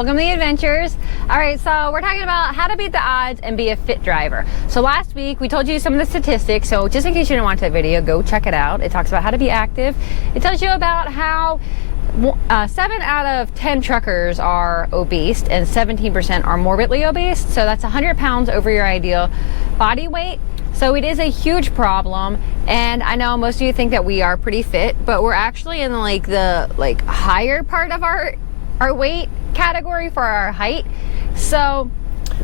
welcome to the adventures. All right, so we're talking about how to beat the odds and be a fit driver. So last week we told you some of the statistics, so just in case you didn't watch that video, go check it out. It talks about how to be active. It tells you about how 7 out of 10 truckers are obese and 17% are morbidly obese. So that's 100 pounds over your ideal body weight. So it is a huge problem, and I know most of you think that we are pretty fit, but we're actually in the higher part of our weight category for our height. So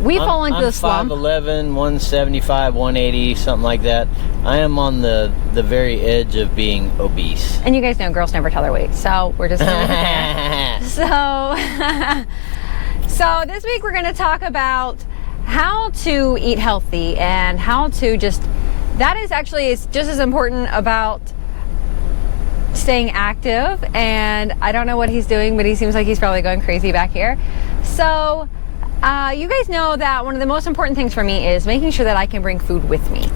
we fall into the slump. I'm 5'11", 175, 180, something like that. I am on the very edge of being obese. And you guys know girls never tell their weight, so we're just gonna leave it there. So this week we're going to talk about how to eat healthy and how to that is just as important about staying active. And I don't know what he's doing, but he seems like he's probably going crazy back here. So you guys know that one of the most important things for me is making sure that I can bring food with me.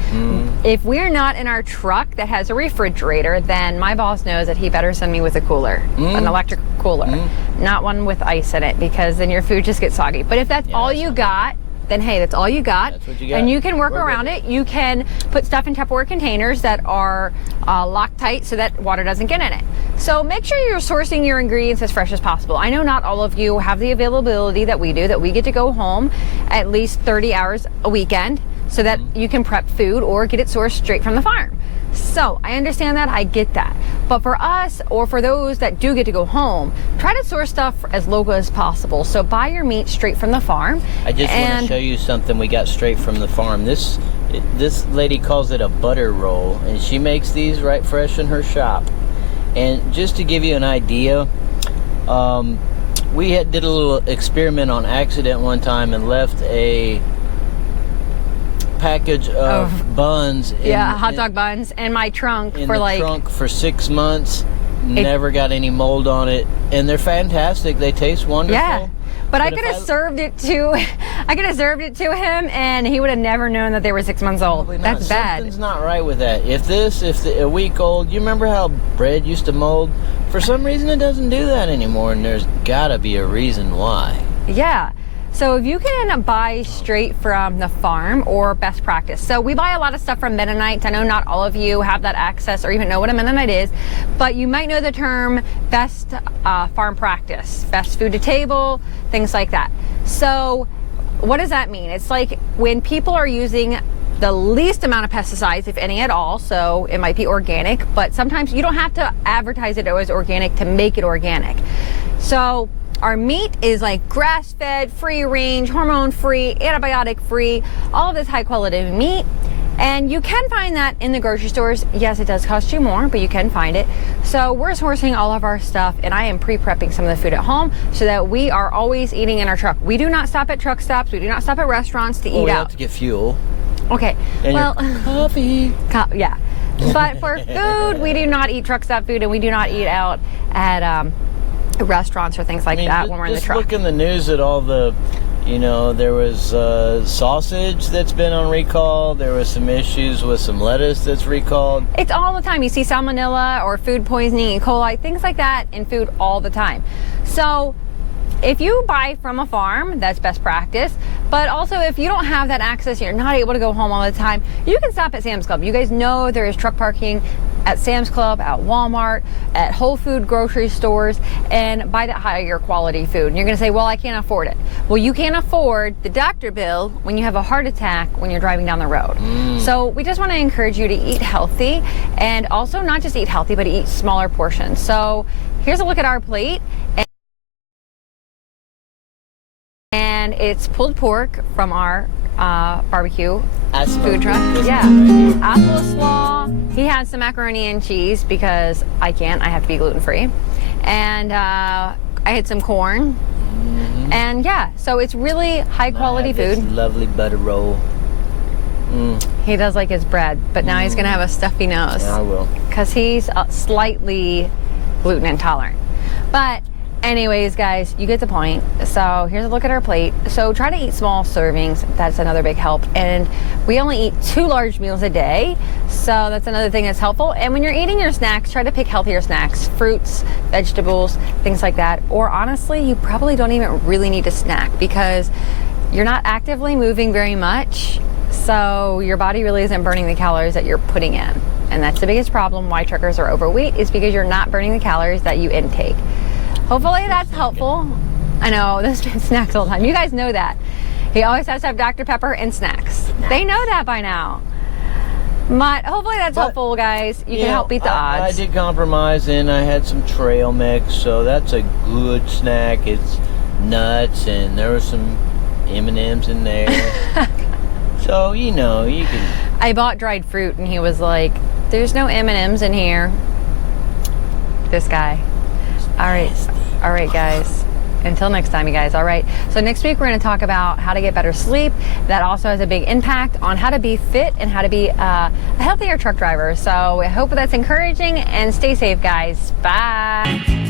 If we're not in our truck that has a refrigerator, then my boss knows that he better send me with a cooler, an electric cooler, not one with ice in it, because then your food just gets soggy. But if that's all you got, then hey, that's all you got. That's what you got. And you can work around it. You can put stuff in Tupperware containers that are Loctite so that water doesn't get in it. So make sure you're sourcing your ingredients as fresh as possible. I know not all of you have the availability that we do, that we get to go home at least 30 hours a weekend so that you can prep food or get it sourced straight from the farm. So I understand that, I get that. But for us, or for those that do get to go home, try to source stuff as local as possible. So buy your meat straight from the farm. I just want to show you something we got straight from the farm. This lady calls it a butter roll, and she makes these right fresh in her shop. And just to give you an idea, we did a little experiment on accident one time and left a package of buns hot dog buns in my trunk for 6 months. Never got any mold on it, and they're fantastic. They taste wonderful. Yeah, but I could have served it to him, and he would have never known that they were 6 months old. That's bad. Something's not right with that. If a week old, you remember how bread used to mold? For some reason it doesn't do that anymore, and there's gotta be a reason why. Yeah. So if you can buy straight from the farm, or best practice. So we buy a lot of stuff from Mennonites. I know not all of you have that access or even know what a Mennonite is, but you might know the term best farm practice, best food to table, things like that. So what does that mean? It's like when people are using the least amount of pesticides, if any at all. So it might be organic, but sometimes you don't have to advertise it as organic to make it organic. So our meat is like grass-fed, free-range, hormone-free, antibiotic-free, all of this high-quality meat. And you can find that in the grocery stores. Yes, it does cost you more, but you can find it. So we're sourcing all of our stuff, and I am pre-prepping some of the food at home so that we are always eating in our truck. We do not stop at truck stops. We do not stop at restaurants to eat out. We have to get fuel. Okay. And well, coffee. Yeah. But for food, we do not eat truck stop food, and we do not eat out at restaurants or things like that when we're in the truck. Just look in the news at all the, there was sausage that's been on recall. There was some issues with some lettuce that's recalled. It's all the time. You see salmonella or food poisoning, E. coli, things like that in food all the time. So if you buy from a farm, that's best practice. But also, if you don't have that access, you're not able to go home all the time, you can stop at Sam's Club. You guys know there is truck parking at Sam's Club, at Walmart, at Whole Food grocery stores, and buy that higher quality food. And you're going to say, well, I can't afford it. Well, you can't afford the doctor bill when you have a heart attack when you're driving down the road. So we just want to encourage you to eat healthy, and also not just eat healthy, but eat smaller portions. So here's a look at our plate. And it's pulled pork from our barbecue food truck. Yeah. Apple slaw. He has some macaroni and cheese because I can't. I have to be gluten-free. And I had some corn. And yeah, so it's really high-quality food. This lovely butter roll. He does like his bread, but now he's going to have a stuffy nose. Yeah, I will. Because he's slightly gluten intolerant. But Anyways, guys, you get the point. So here's a look at our plate. So try to eat small servings. That's another big help. And we only eat 2 large meals a day. So that's another thing that's helpful. And when you're eating your snacks, try to pick healthier snacks, fruits, vegetables, things like that. Or honestly, you probably don't even really need a snack because you're not actively moving very much. So your body really isn't burning the calories that you're putting in. And that's the biggest problem why truckers are overweight, is because you're not burning the calories that you intake. Hopefully that's helpful. I know, this man snacks all the time. You guys know that. He always has to have Dr. Pepper and snacks. They know that by now. But hopefully that's helpful, guys. You can help beat the odds. I did compromise and I had some trail mix, so that's a good snack. It's nuts and there was some M&Ms in there. So, you know, you can... I bought dried fruit and he was like, there's no M&Ms in here. This guy. All right, guys. Until next time, you guys. All right. So next week, we're going to talk about how to get better sleep. That also has a big impact on how to be fit and how to be a healthier truck driver. So I hope that's encouraging, and stay safe, guys. Bye.